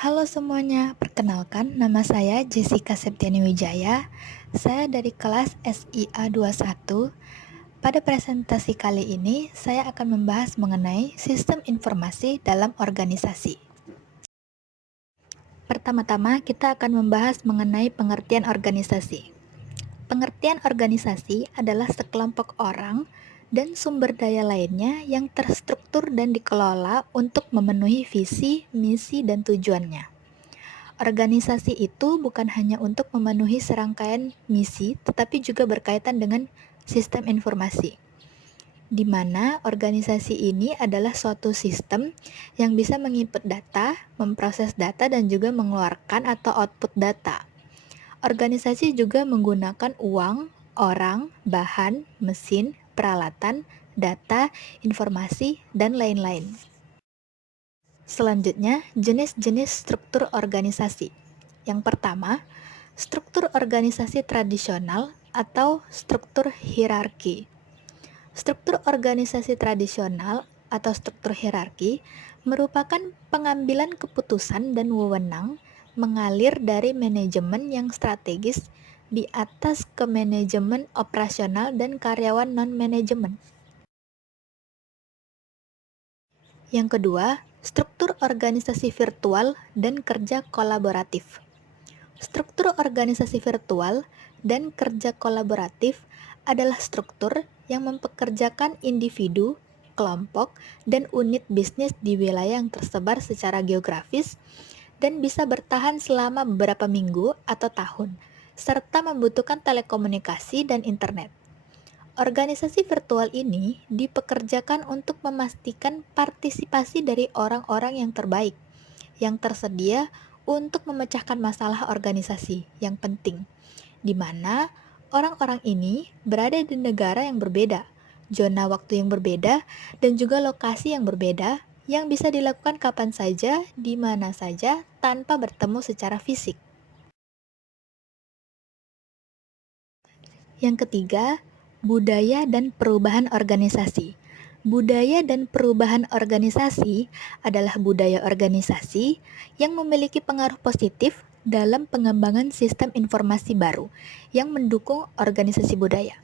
Halo semuanya, perkenalkan nama saya Jessica Septiani Wijaya. Saya dari kelas SIA 21. Pada presentasi kali ini, saya akan membahas mengenai sistem informasi dalam organisasi. Pertama-tama, kita akan membahas mengenai pengertian organisasi. Pengertian organisasi adalah sekelompok orang dan sumber daya lainnya yang terstruktur dan dikelola untuk memenuhi visi, misi, dan tujuannya. Organisasi itu bukan hanya untuk memenuhi serangkaian misi, tetapi juga berkaitan dengan sistem informasi, di mana organisasi ini adalah suatu sistem yang bisa menginput data, memproses data, dan juga mengeluarkan atau output data. Organisasi juga menggunakan uang, orang, bahan, mesin, peralatan, data, informasi, dan lain-lain. Selanjutnya, jenis-jenis struktur organisasi. Yang pertama, struktur organisasi tradisional atau struktur hierarki. Struktur organisasi tradisional atau struktur hierarki merupakan pengambilan keputusan dan wewenang mengalir dari manajemen yang strategis di atas ke manajemen operasional dan karyawan non-manajemen. Yang kedua, struktur organisasi virtual dan kerja kolaboratif. Struktur organisasi virtual dan kerja kolaboratif adalah struktur yang mempekerjakan individu, kelompok, dan unit bisnis di wilayah yang tersebar secara geografis dan bisa bertahan selama beberapa minggu atau tahun, serta membutuhkan telekomunikasi dan internet. Organisasi virtual ini dipekerjakan untuk memastikan partisipasi dari orang-orang yang terbaik, yang tersedia untuk memecahkan masalah organisasi yang penting, di mana orang-orang ini berada di negara yang berbeda, zona waktu yang berbeda, dan juga lokasi yang berbeda yang bisa dilakukan kapan saja, di mana saja, tanpa bertemu secara fisik. Yang ketiga, budaya dan perubahan organisasi. Budaya dan perubahan organisasi adalah budaya organisasi yang memiliki pengaruh positif dalam pengembangan sistem informasi baru yang mendukung organisasi budaya.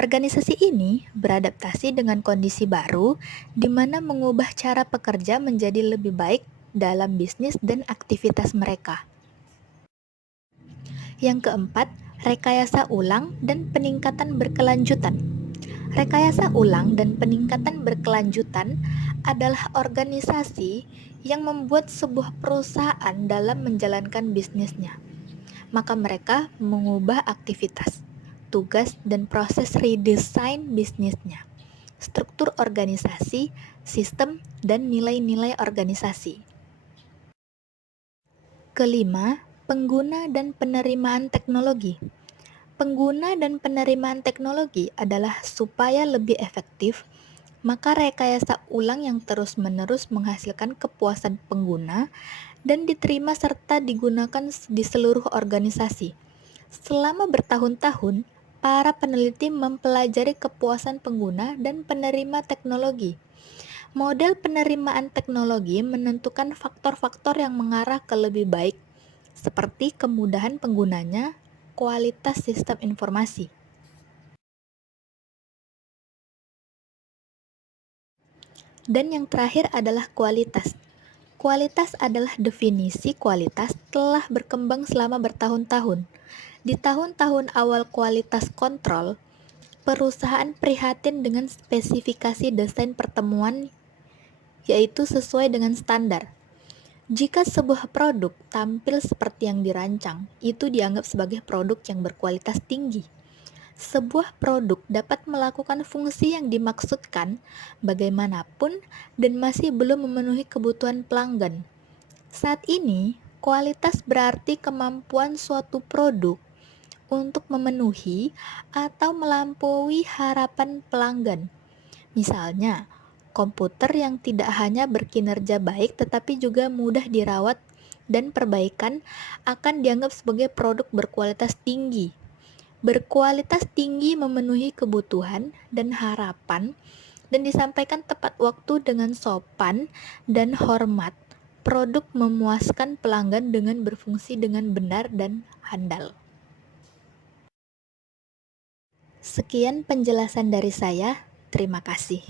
Organisasi ini beradaptasi dengan kondisi baru, di mana mengubah cara pekerja menjadi lebih baik dalam bisnis dan aktivitas mereka. Yang keempat, rekayasa ulang dan peningkatan berkelanjutan. Rekayasa ulang dan peningkatan berkelanjutan adalah organisasi yang membuat sebuah perusahaan dalam menjalankan bisnisnya. Maka mereka mengubah aktivitas, tugas, dan proses redesign bisnisnya, struktur organisasi, sistem, dan nilai-nilai organisasi. Kelima, pengguna dan penerimaan teknologi. Pengguna dan penerimaan teknologi adalah supaya lebih efektif, maka rekayasa ulang yang terus-menerus menghasilkan kepuasan pengguna dan diterima serta digunakan di seluruh organisasi. Selama bertahun-tahun, para peneliti mempelajari kepuasan pengguna dan penerima teknologi. Model penerimaan teknologi menentukan faktor-faktor yang mengarah ke lebih baik, seperti kemudahan penggunanya, kualitas sistem informasi. Dan yang terakhir adalah kualitas. Kualitas adalah definisi kualitas telah berkembang selama bertahun-tahun. Di tahun-tahun awal kualitas kontrol, perusahaan prihatin dengan spesifikasi desain pertemuan, yaitu sesuai dengan standar. Jika sebuah produk tampil seperti yang dirancang, itu dianggap sebagai produk yang berkualitas tinggi. Sebuah produk dapat melakukan fungsi yang dimaksudkan bagaimanapun dan masih belum memenuhi kebutuhan pelanggan. Saat ini, kualitas berarti kemampuan suatu produk untuk memenuhi atau melampaui harapan pelanggan. Misalnya, komputer yang tidak hanya berkinerja baik tetapi juga mudah dirawat dan perbaikan akan dianggap sebagai produk berkualitas tinggi. Berkualitas tinggi memenuhi kebutuhan dan harapan dan disampaikan tepat waktu dengan sopan dan hormat, Produk memuaskan pelanggan dengan berfungsi dengan benar dan handal. Sekian penjelasan dari saya. Terima kasih.